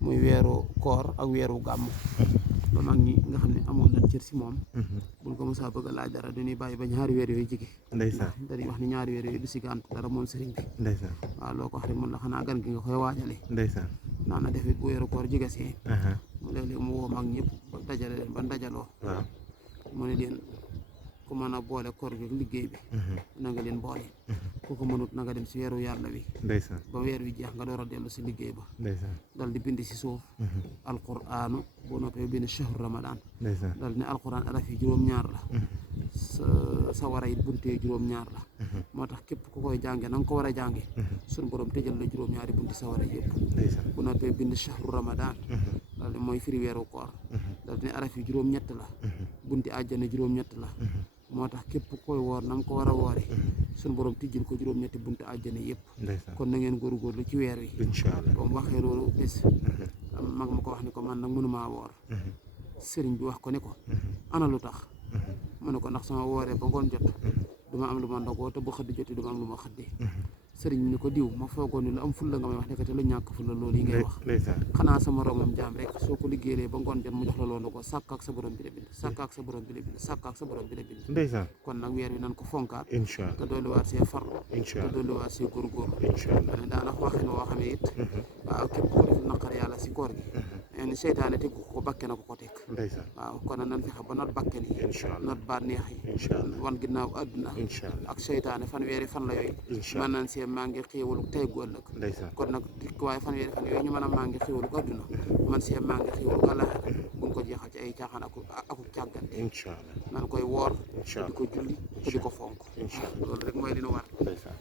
muy weeru koor ak weeru gàmm ba mag ñi nga xam ne amoon nañ cër si moom buñ ko mosaa bëgg a laaj dara dañuy bàyyi ba ñaari weer yooyu jige ndeysaan dañuy wax ni ñaari weer yooyu du si gàntu dara moom sëriñ bi ndeysaan waaw loo ko wax rek mun la xanaa gan gi nga koy waajale ndeysaan naan na defit bu weeru koor jige see aha mu léeg-léeg mu woo mag ñëpp ba dajale leen ba dajaloo waaw mu ne leen ku mën a boole koor gi ak liggéey bi na nga leen boole ku ko mënut na nga dem si weeru yàlla wi ndeysaan ba weer wi jeex nga door a dellu si liggéey ba ndeysaan dal di bind si suuf alquraanu boo noppee bind shahru ramadan ndeysaan dal ne alquran araf yi juróom-ñaar la sa war a it buntee juróom-ñaar la moo tax képp ku koy jànge na nga ko war a jànge suñ borom tëjal la juróom-ñaari bunti sa war a yëpp ndeysaan bu noppee bind shahru ramadan dal di mooy firi weeru koor dal di ne araf yi juróom-ñett la bunti àjjana juróom-ñett la moo tax képp koy woor na nga ko war a woore suñ borom tijjil ko juróom-ñetti bunti àjjana yëpp ndeysaan kon na ngeen góorgóorlu ci weer wi incha allah ba mu waxee loolu bés mag ma ko wax ni ko man nag mënumaa woor sëriñ bi wax ko ni ko ana lu tax mu ne ko ndax sama wooree ba ngoon jot duma am lu ma ndogoo te bu xëdd jotee duma am lu ma xëddee sëriñ bi ni ko diw ma foogoon ni lu am fulla nga may wax nekkate lu ñàkk fulla loolu yi ngay wax ndeysaan xanaa sama romam jaam rek soo ko liggéeyee ba ngoon jot mu jox la loo ndogoo sàkk ak sa borom bi la bind sàkk ak sa borom bi la bind sàkk ak sa borom bi la bind ndeysaan kon nag weer wi nan ko fonkaat incha te allah dolliwaat see farlu incha te allah dolliwaat see góorgóorlu incha allah ne daana waxin woo xam ne it waaw képp ko def naqar yàlla si koor gi ni seytaane tegu ko bakke na ko teg ndeysaan waaw kon nan fexe ba not bakken yi incha allah not bànneex yi incha allah wan ginnaaw àdduna incha allah ak seytaane fanweeri fan la yooyu incha mën allah nañ see maa ngi xéewalu tey gu ëllëg ndeysaan kon nag waaye fanweeri fan yooyu ñu mën a maa ngi xéewalu àdduna man see maa ngi xéewalu àllaaxira buñ ko jeexal ci ay caaxaan aku càggante incha allah nan koy woor incha te di allah ko julli te di ko fonk incha allah loolu rek mooy li nu war ndeysaan